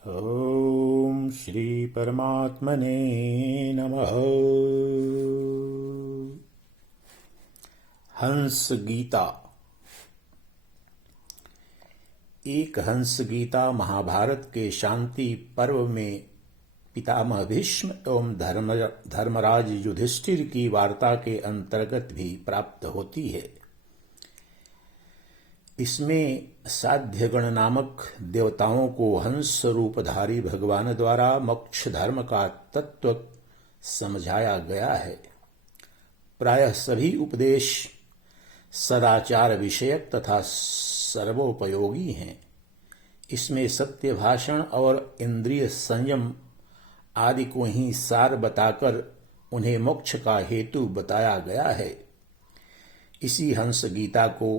ॐ श्री परमात्मने नमः। हंस गीता। एक हंस गीता महाभारत के शांति पर्व में पितामह भीष्म एवं धर्मराज युधिष्ठिर की वार्ता के अंतर्गत भी प्राप्त होती है। इसमें साध्यगण नामक देवताओं को हंस रूपधारी भगवान द्वारा मोक्ष धर्म का तत्व समझाया गया है। प्रायः सभी उपदेश सदाचार विषयक तथा सर्वोपयोगी हैं। इसमें सत्य भाषण और इंद्रिय संयम आदि को ही सार बताकर उन्हें मोक्ष का हेतु बताया गया है। इसी हंस गीता को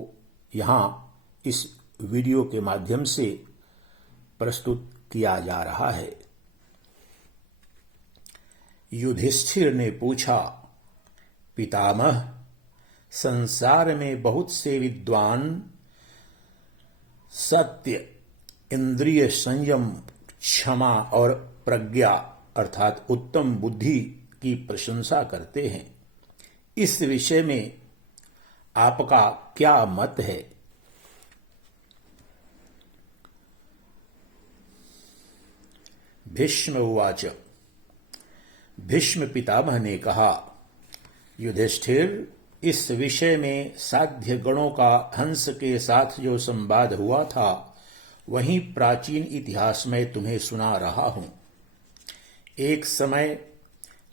यहाँ इस वीडियो के माध्यम से प्रस्तुत किया जा रहा है। युधिष्ठिर ने पूछा, पितामह, संसार में बहुत से विद्वान सत्य, इंद्रिय संयम, क्षमा और प्रज्ञा अर्थात उत्तम बुद्धि की प्रशंसा करते हैं। इस विषय में आपका क्या मत है? भीष्म उवाच। भीष्म पितामह ने कहा, युधिष्ठिर, इस विषय में साध्य गणों का हंस के साथ जो संवाद हुआ था वहीं प्राचीन इतिहास में तुम्हें सुना रहा हूं। एक समय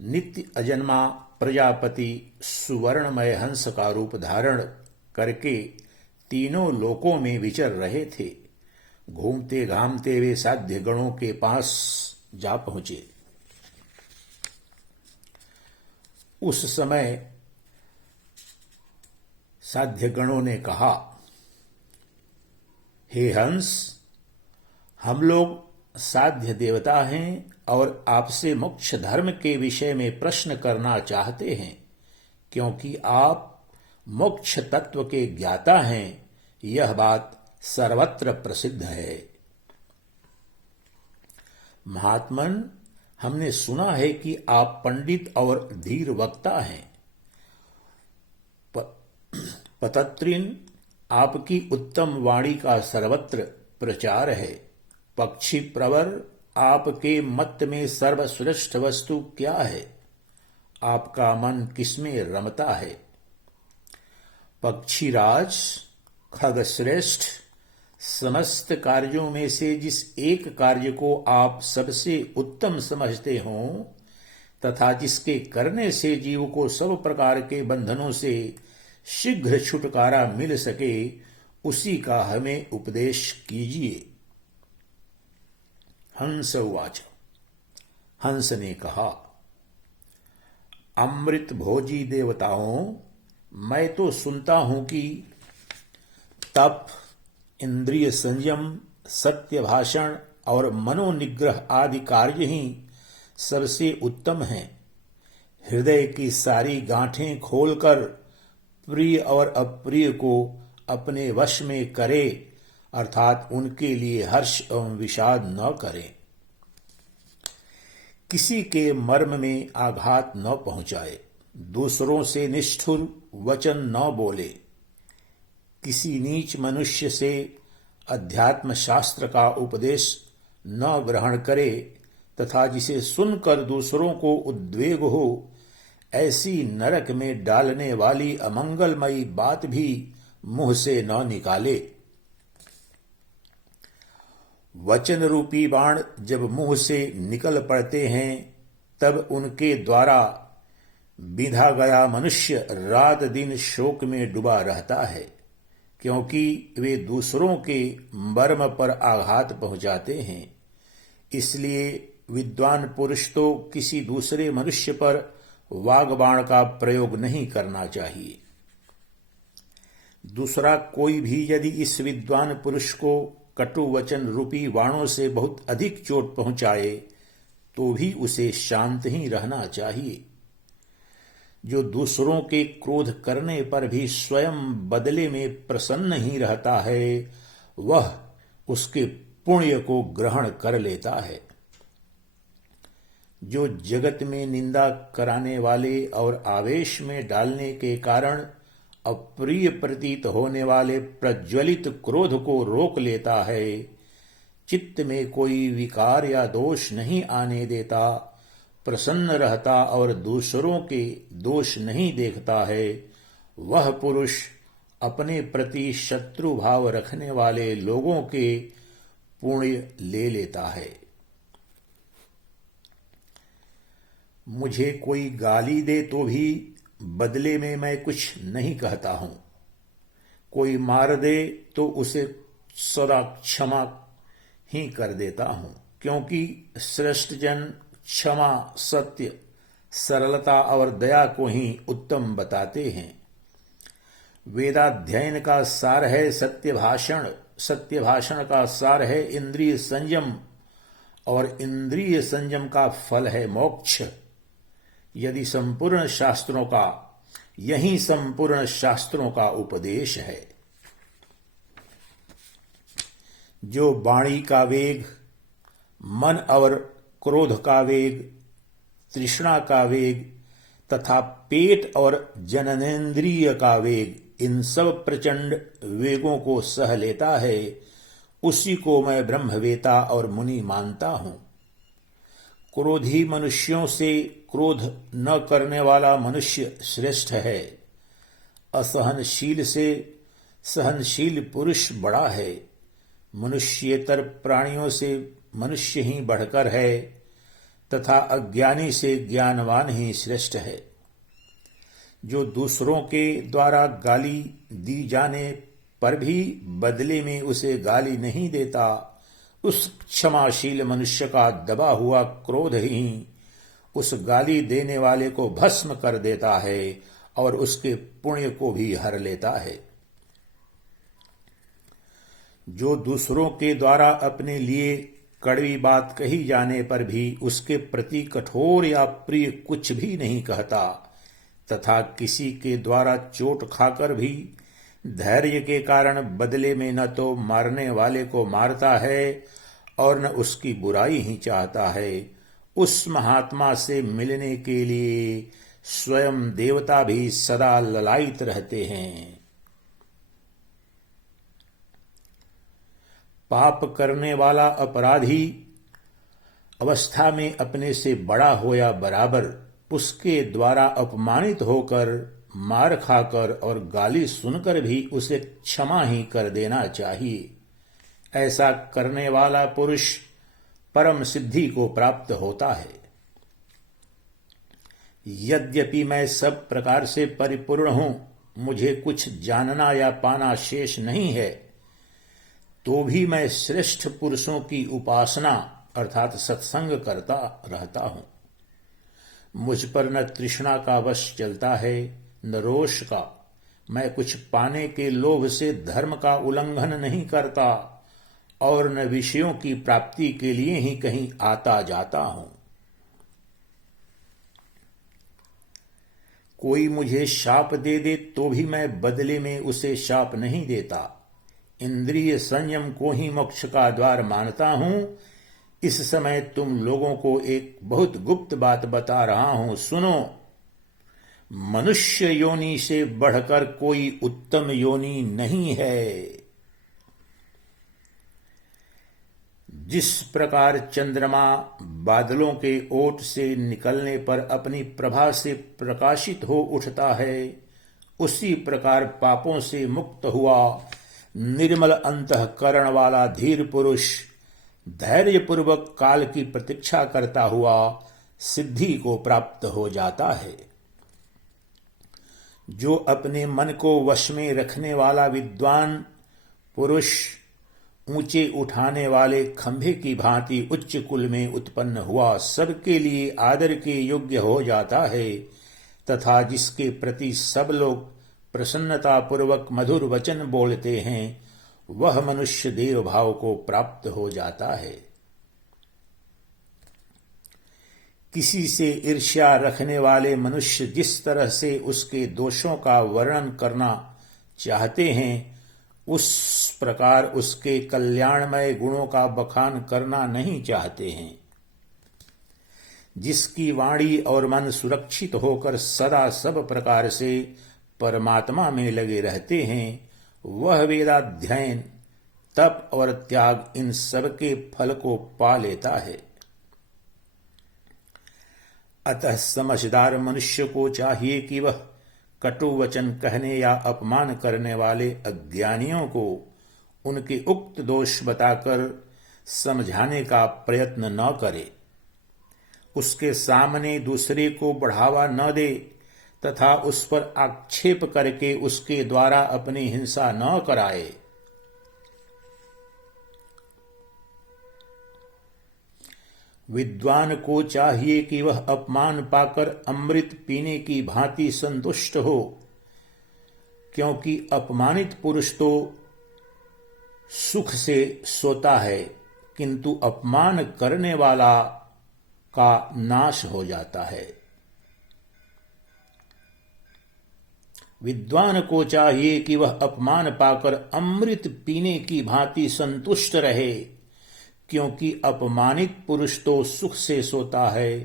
नित्य अजन्मा प्रजापति सुवर्णमय हंस का रूप धारण करके तीनों लोकों में विचर रहे थे। घूमते घामते वे साध्य गणों के पास जा पहुंचे। उस समय साध्य गणों ने कहा, हे हंस, हम लोग साध्य देवता हैं और आपसे मोक्ष धर्म के विषय में प्रश्न करना चाहते हैं, क्योंकि आप मोक्ष तत्व के ज्ञाता हैं। यह बात सर्वत्र प्रसिद्ध है। महात्मन, हमने सुना है कि आप पंडित और धीर वक्ता हैं। पतत्रिन, आपकी उत्तम वाणी का सर्वत्र प्रचार है। पक्षी प्रवर, आपके मत में सर्वश्रेष्ठ वस्तु क्या है? आपका मन किसमें रमता है? पक्षीराज, खगश्रेष्ठ, समस्त कार्यों में से जिस एक कार्य को आप सबसे उत्तम समझते हों तथा जिसके करने से जीव को सब प्रकार के बंधनों से शीघ्र छुटकारा मिल सके, उसी का हमें उपदेश कीजिए। हंस उवाच। हंस ने कहा, अमृत भोजी देवताओं, मैं तो सुनता हूं कि तप, इंद्रिय संयम, सत्य भाषण और मनोनिग्रह आदि कार्य ही सबसे उत्तम हैं। हृदय की सारी गांठें खोलकर प्रिय और अप्रिय को अपने वश में करे, अर्थात उनके लिए हर्ष एवं विषाद न करें। किसी के मर्म में आघात न पहुंचाए, दूसरों से निष्ठुर वचन न बोले, किसी नीच मनुष्य से अध्यात्म शास्त्र का उपदेश न ग्रहण करे तथा जिसे सुनकर दूसरों को उद्वेग हो, ऐसी नरक में डालने वाली अमंगलमयी बात भी मुंह से न निकाले। वचन रूपी बाण जब मुंह से निकल पड़ते हैं, तब उनके द्वारा बिंधा गया मनुष्य रात दिन शोक में डूबा रहता है, क्योंकि वे दूसरों के मर्म पर आघात पहुंचाते हैं। इसलिए विद्वान पुरुष तो किसी दूसरे मनुष्य पर वाग्बाण का प्रयोग नहीं करना चाहिए। दूसरा कोई भी यदि इस विद्वान पुरुष को कटु वचन रूपी बाणों से बहुत अधिक चोट पहुंचाए, तो भी उसे शांत ही रहना चाहिए। जो दूसरों के क्रोध करने पर भी स्वयं बदले में प्रसन्न ही रहता है, वह उसके पुण्य को ग्रहण कर लेता है। जो जगत में निंदा कराने वाले और आवेश में डालने के कारण अप्रिय प्रतीत होने वाले प्रज्वलित क्रोध को रोक लेता है, चित्त में कोई विकार या दोष नहीं आने देता, प्रसन्न रहता और दूसरों के दोष नहीं देखता है, वह पुरुष अपने प्रति शत्रु भाव रखने वाले लोगों के पुण्य ले लेता है। मुझे कोई गाली दे तो भी बदले में मैं कुछ नहीं कहता हूं। कोई मार दे तो उसे सदा क्षमा ही कर देता हूं, क्योंकि श्रेष्ठ जन क्षमा, सत्य, सरलता और दया को ही उत्तम बताते हैं। वेदाध्ययन का सार है सत्य भाषण, सत्य भाषण का सार है इंद्रिय संयम और इंद्रिय संयम का फल है मोक्ष। यही संपूर्ण शास्त्रों का उपदेश है। जो वाणी का वेग, मन और क्रोध का वेग, तृष्णा का वेग तथा पेट और जननेन्द्रिय का वेग, इन सब प्रचंड वेगों को सह लेता है, उसी को मैं ब्रह्मवेता और मुनि मानता हूं। क्रोधी मनुष्यों से क्रोध न करने वाला मनुष्य श्रेष्ठ है। असहनशील से सहनशील पुरुष बड़ा है। मनुष्येतर प्राणियों से मनुष्य ही बढ़कर है तथा अज्ञानी से ज्ञानवान ही श्रेष्ठ है। जो दूसरों के द्वारा गाली दी जाने पर भी बदले में उसे गाली नहीं देता, उस क्षमाशील मनुष्य का दबा हुआ क्रोध ही उस गाली देने वाले को भस्म कर देता है और उसके पुण्य को भी हर लेता है। जो दूसरों के द्वारा अपने लिए कड़वी बात कही जाने पर भी उसके प्रति कठोर या प्रिय कुछ भी नहीं कहता तथा किसी के द्वारा चोट खाकर भी धैर्य के कारण बदले में न तो मारने वाले को मारता है और न उसकी बुराई ही चाहता है, उस महात्मा से मिलने के लिए स्वयं देवता भी सदा ललायित रहते हैं। पाप करने वाला अपराधी अवस्था में अपने से बड़ा हो या बराबर, उसके द्वारा अपमानित होकर, मार खाकर और गाली सुनकर भी उसे क्षमा ही कर देना चाहिए। ऐसा करने वाला पुरुष परम सिद्धि को प्राप्त होता है। यद्यपि मैं सब प्रकार से परिपूर्ण हूं, मुझे कुछ जानना या पाना शेष नहीं है, तो भी मैं श्रेष्ठ पुरुषों की उपासना अर्थात सत्संग करता रहता हूं। मुझ पर न तृष्णा का वश चलता है न रोष का। मैं कुछ पाने के लोभ से धर्म का उल्लंघन नहीं करता और न विषयों की प्राप्ति के लिए ही कहीं आता जाता हूं। कोई मुझे शाप दे दे तो भी मैं बदले में उसे शाप नहीं देता। इंद्रिय संयम को ही मोक्ष का द्वार मानता हूं। इस समय तुम लोगों को एक बहुत गुप्त बात बता रहा हूं, सुनो। मनुष्य योनि से बढ़कर कोई उत्तम योनि नहीं है। जिस प्रकार चंद्रमा बादलों के ओट से निकलने पर अपनी प्रभा से प्रकाशित हो उठता है, उसी प्रकार पापों से मुक्त हुआ निर्मल अंतःकरण वाला धीर पुरुष धैर्यपूर्वक काल की प्रतीक्षा करता हुआ सिद्धि को प्राप्त हो जाता है। जो अपने मन को वश में रखने वाला विद्वान पुरुष ऊंचे उठाने वाले खंभे की भांति उच्च कुल में उत्पन्न हुआ सबके लिए आदर के योग्य हो जाता है तथा जिसके प्रति सब लोग प्रसन्नता पूर्वक मधुर वचन बोलते हैं, वह मनुष्य देव भाव को प्राप्त हो जाता है। किसी से ईर्ष्या रखने वाले मनुष्य जिस तरह से उसके दोषों का वर्णन करना चाहते हैं, उस प्रकार उसके कल्याणमय गुणों का बखान करना नहीं चाहते हैं। जिसकी वाणी और मन सुरक्षित होकर सदा सब प्रकार से परमात्मा में लगे रहते हैं, वह वेदाध्ययन, तप और त्याग इन सब के फल को पा लेता है। अतः समझदार मनुष्य को चाहिए कि वह कटु वचन कहने या अपमान करने वाले अज्ञानियों को उनके उक्त दोष बताकर समझाने का प्रयत्न न करे, उसके सामने दूसरे को बढ़ावा न दे तथा उस पर आक्षेप करके उसके द्वारा अपनी हिंसा न कराए। विद्वान को चाहिए कि वह अपमान पाकर अमृत पीने की भांति संतुष्ट हो, क्योंकि अपमानित पुरुष तो सुख से सोता है, किंतु अपमान करने वाला का नाश हो जाता है। विद्वान को चाहिए कि वह अपमान पाकर अमृत पीने की भांति संतुष्ट रहे, क्योंकि अपमानित पुरुष तो सुख से सोता है,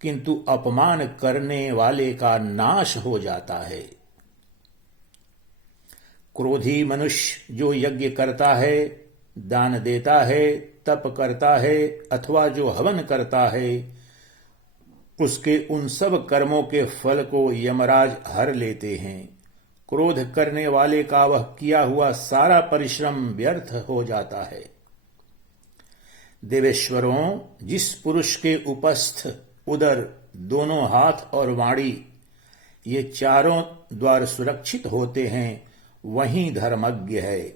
किंतु अपमान करने वाले का नाश हो जाता है। क्रोधी मनुष्य जो यज्ञ करता है, दान देता है, तप करता है अथवा जो हवन करता है, उसके उन सब कर्मों के फल को यमराज हर लेते हैं। क्रोध करने वाले का वह किया हुआ सारा परिश्रम व्यर्थ हो जाता है। देवेश्वरों, जिस पुरुष के उपस्थ, उदर, दोनों हाथ और वाणी ये चारों द्वार सुरक्षित होते हैं, वही धर्मज्ञ है।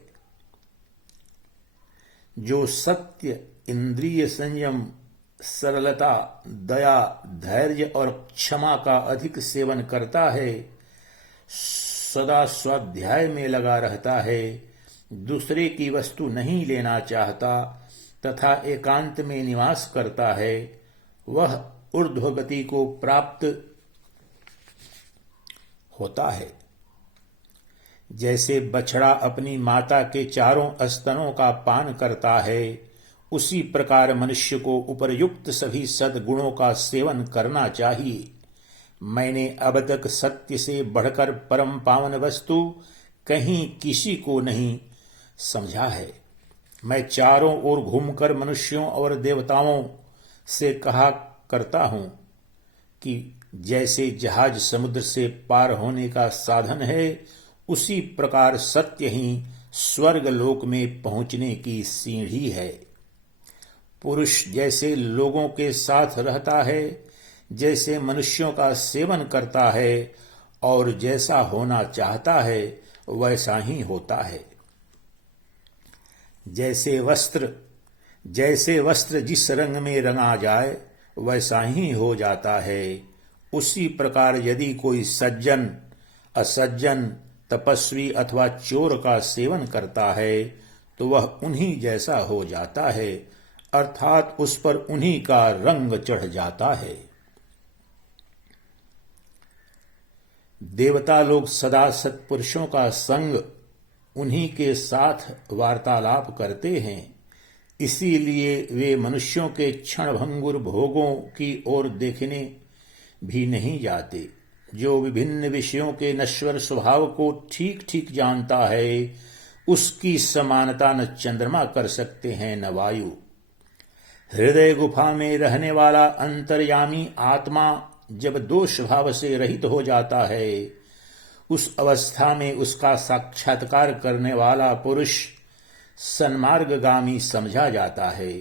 जो सत्य, इंद्रिय संयम, सरलता, दया, धैर्य और क्षमा का अधिक सेवन करता है, सदा स्वाध्याय में लगा रहता है, दूसरे की वस्तु नहीं लेना चाहता तथा एकांत में निवास करता है, वह ऊर्ध्व गति को प्राप्त होता है। जैसे बछड़ा अपनी माता के चारों स्तनों का पान करता है, उसी प्रकार मनुष्य को उपरयुक्त सभी सद्गुणों का सेवन करना चाहिए। मैंने अब तक सत्य से बढ़कर परम पावन वस्तु कहीं किसी को नहीं समझा है। मैं चारों ओर घूमकर मनुष्यों और देवताओं से कहा करता हूं कि जैसे जहाज समुद्र से पार होने का साधन है, उसी प्रकार सत्य ही स्वर्ग लोक में पहुंचने की सीढ़ी है। पुरुष जैसे लोगों के साथ रहता है, जैसे मनुष्यों का सेवन करता है और जैसा होना चाहता है वैसा ही होता है। जैसे वस्त्र जिस रंग में रंगा जाए वैसा ही हो जाता है, उसी प्रकार यदि कोई सज्जन, असज्जन, तपस्वी अथवा चोर का सेवन करता है तो वह उन्हीं जैसा हो जाता है, अर्थात उस पर उन्हीं का रंग चढ़ जाता है। देवता लोग सदा सत्पुरुषों का संग, उन्हीं के साथ वार्तालाप करते हैं, इसीलिए वे मनुष्यों के क्षणभंगुर भोगों की ओर देखने भी नहीं जाते। जो विभिन्न विषयों के नश्वर स्वभाव को ठीक ठीक जानता है, उसकी समानता न चंद्रमा कर सकते हैं न वायु। हृदय गुफा में रहने वाला अंतर्यामी आत्मा जब दोष भाव से रहित हो जाता है, उस अवस्था में उसका साक्षात्कार करने वाला पुरुष सन्मार्गगामी समझा जाता है।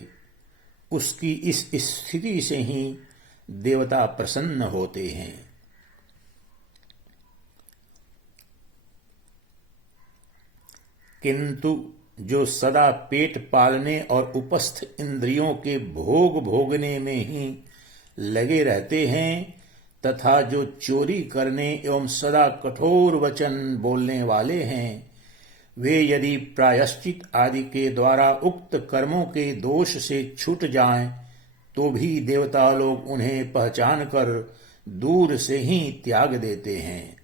उसकी इस स्थिति से ही देवता प्रसन्न होते हैं। किंतु जो सदा पेट पालने और उपस्थ इंद्रियों के भोग भोगने में ही लगे रहते हैं तथा जो चोरी करने एवं सदा कठोर वचन बोलने वाले हैं, वे यदि प्रायश्चित आदि के द्वारा उक्त कर्मों के दोष से छूट जाएं, तो भी देवता लोग उन्हें पहचान कर दूर से ही त्याग देते हैं।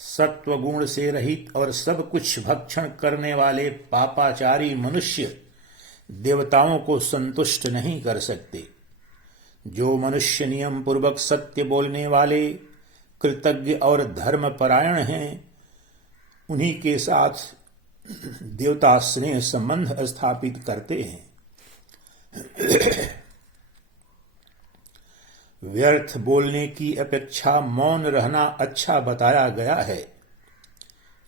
सत्वगुण से रहित और सब कुछ भक्षण करने वाले पापाचारी मनुष्य देवताओं को संतुष्ट नहीं कर सकते। जो मनुष्य नियम पूर्वक सत्य बोलने वाले, कृतज्ञ और धर्मपरायण हैं, उन्हीं के साथ देवता स्नेह संबंध स्थापित करते हैं। व्यर्थ बोलने की अपेक्षा मौन रहना अच्छा बताया गया है।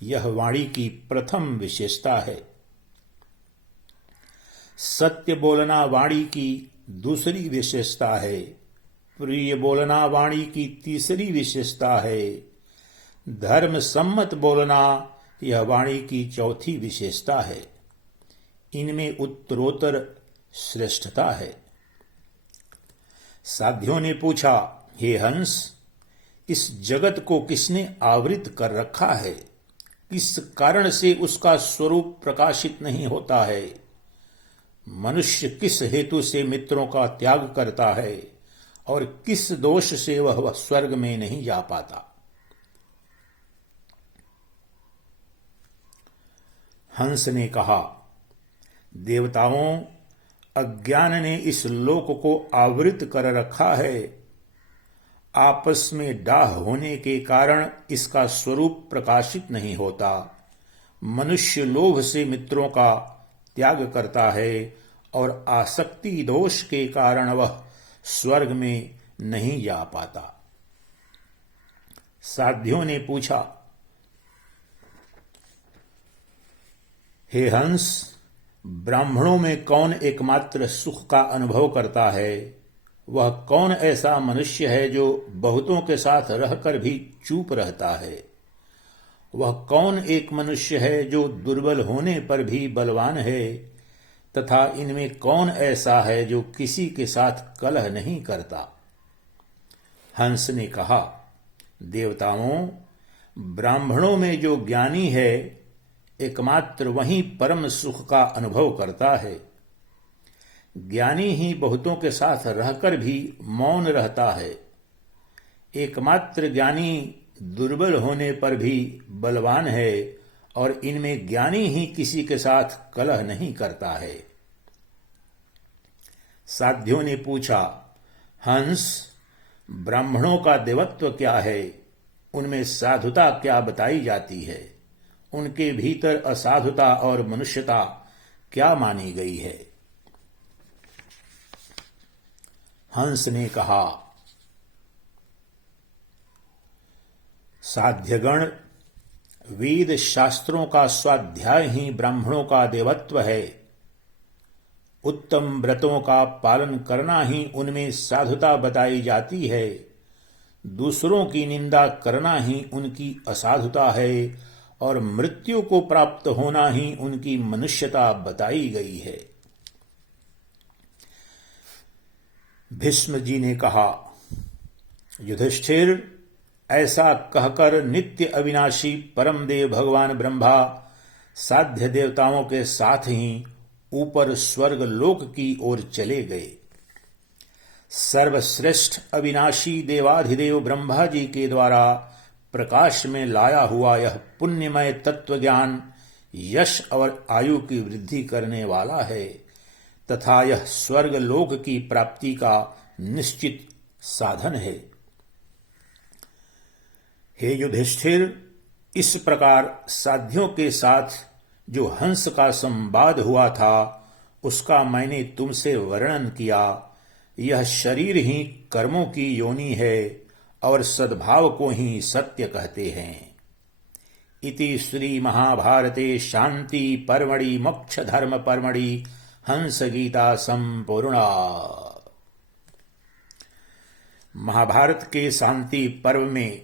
यह वाणी की प्रथम विशेषता है। सत्य बोलना वाणी की दूसरी विशेषता है। प्रिय बोलना वाणी की तीसरी विशेषता है। धर्म सम्मत बोलना यह वाणी की चौथी विशेषता है। इनमें उत्तरोत्तर श्रेष्ठता है। साध्यों ने पूछा, हे हंस, इस जगत को किसने आवृत कर रखा है? किस कारण से उसका स्वरूप प्रकाशित नहीं होता है? मनुष्य किस हेतु से मित्रों का त्याग करता है और किस दोष से वह स्वर्ग में नहीं जा पाता? हंस ने कहा, देवताओं, अज्ञान ने इस लोक को आवृत कर रखा है। आपस में डाह होने के कारण इसका स्वरूप प्रकाशित नहीं होता। मनुष्य लोभ से मित्रों का त्याग करता है और आसक्ति दोष के कारण वह स्वर्ग में नहीं जा पाता। साध्यों ने पूछा, हे हंस, ब्राह्मणों में कौन एकमात्र सुख का अनुभव करता है? वह कौन ऐसा मनुष्य है जो बहुतों के साथ रहकर भी चुप रहता है? वह कौन एक मनुष्य है जो दुर्बल होने पर भी बलवान है? तथा इनमें कौन ऐसा है जो किसी के साथ कलह नहीं करता? हंस ने कहा, देवताओं, ब्राह्मणों में जो ज्ञानी है एकमात्र वही परम सुख का अनुभव करता है। ज्ञानी ही बहुतों के साथ रहकर भी मौन रहता है। एकमात्र ज्ञानी दुर्बल होने पर भी बलवान है और इनमें ज्ञानी ही किसी के साथ कलह नहीं करता है। साध्यों ने पूछा, हंस, ब्राह्मणों का देवत्व क्या है? उनमें साधुता क्या बताई जाती है? उनके भीतर असाधुता और मनुष्यता क्या मानी गई है? हंस ने कहा, साध्यगण, वेद शास्त्रों का स्वाध्याय ही ब्राह्मणों का देवत्व है। उत्तम व्रतों का पालन करना ही उनमें साधुता बताई जाती है। दूसरों की निंदा करना ही उनकी असाधुता है और मृत्यु को प्राप्त होना ही उनकी मनुष्यता बताई गई है। भीष्म जी ने कहा, युधिष्ठिर, ऐसा कहकर नित्य अविनाशी परम देव भगवान ब्रह्मा साध्य देवताओं के साथ ही ऊपर स्वर्ग लोक की ओर चले गए। सर्वश्रेष्ठ अविनाशी देवाधिदेव ब्रह्मा जी के द्वारा प्रकाश में लाया हुआ यह पुण्यमय तत्व ज्ञान यश और आयु की वृद्धि करने वाला है तथा यह स्वर्ग लोक की प्राप्ति का निश्चित साधन है। हे युधिष्ठिर, इस प्रकार साध्यों के साथ जो हंस का संवाद हुआ था उसका मैंने तुमसे वर्णन किया। यह शरीर ही कर्मों की योनि है और सद्भाव को ही सत्य कहते हैं। इति श्री महाभारते शांति पर्वणि मोक्ष धर्म पर्वणि हंस गीता संपूर्णा। महाभारत के शांति पर्व में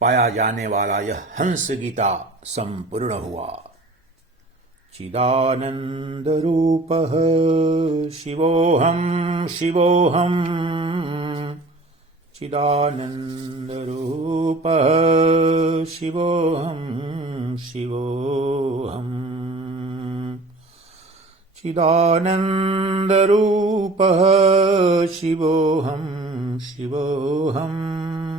पाया जाने वाला यह हंस गीता संपूर्ण हुआ। चिदानंद रूपः शिवोऽहं शिवोऽहं, चिदानंद रूपः शिवोऽहं शिवोऽहं, चिदानंद रूपः शिवोऽहं शिवोऽहम्।